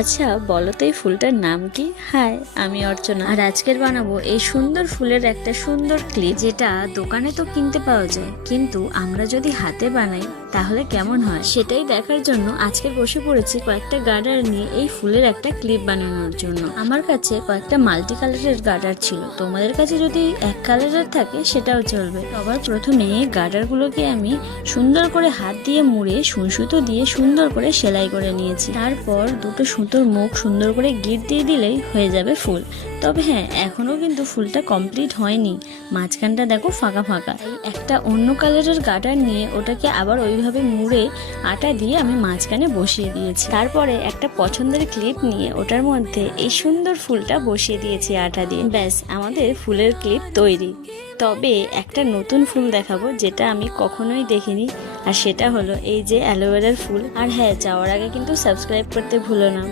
আচ্ছা বলো তো এই ফুলটার নাম কি? হাই, আমি অর্চনা, আর আজকের বানাবো এই সুন্দর ফুলের একটা সুন্দর ক্লিপ, যেটা দোকানে তো কিনতে পাওয়া যায়, কিন্তু আমরা যদি হাতে বানাই তাহলে কেমন হয় সেটাই দেখার জন্য আজকে বসে পড়েছি কয়েকটা গার্ডার নিয়ে এই ফুলের একটা ক্লিপ বানানোর জন্য। আমার কাছে কয়েকটা মাল্টি কালারের গার্ডার ছিল, তোমাদের কাছে যদি এক কালারের থাকে সেটাও চলবে। সবার প্রথমে গার্ডার গুলোকে আমি সুন্দর করে হাত দিয়ে মুড়ে সুতো দিয়ে সুন্দর করে সেলাই করে নিয়েছি। তারপর দুটো সুতোর মুখ সুন্দর করে গিট দিয়ে দিলেই হয়ে যাবে ফুল। তবে হ্যাঁ, এখনো কিন্তু ফুলটা কমপ্লিট হয়নি, মাঝখানটা দেখো ফাঁকা ফাঁকা। একটা অন্য কালারের গার্ডার নিয়ে ওটাকে আবার ওইভাবে মুড়ে আটা দিয়ে আমি মাঝখানে বসিয়ে দিয়েছি। তারপরে একটা পছন্দের ক্লিপ নিয়ে ওটার মধ্যে এই সুন্দর ফুলটা বসিয়ে দিয়েছি আটা দিয়ে। ব্যাস, আমাদের ফুলের ক্লিপ তৈরি। তবে একটা নতুন ফুল দেখাবো যেটা আমি কখনোই দেখিনি, আর সেটা হলো এই যে অ্যালোভেরার ফুল। আর হ্যাঁ, যাওয়ার আগে কিন্তু সাবস্ক্রাইব করতে ভুলো না।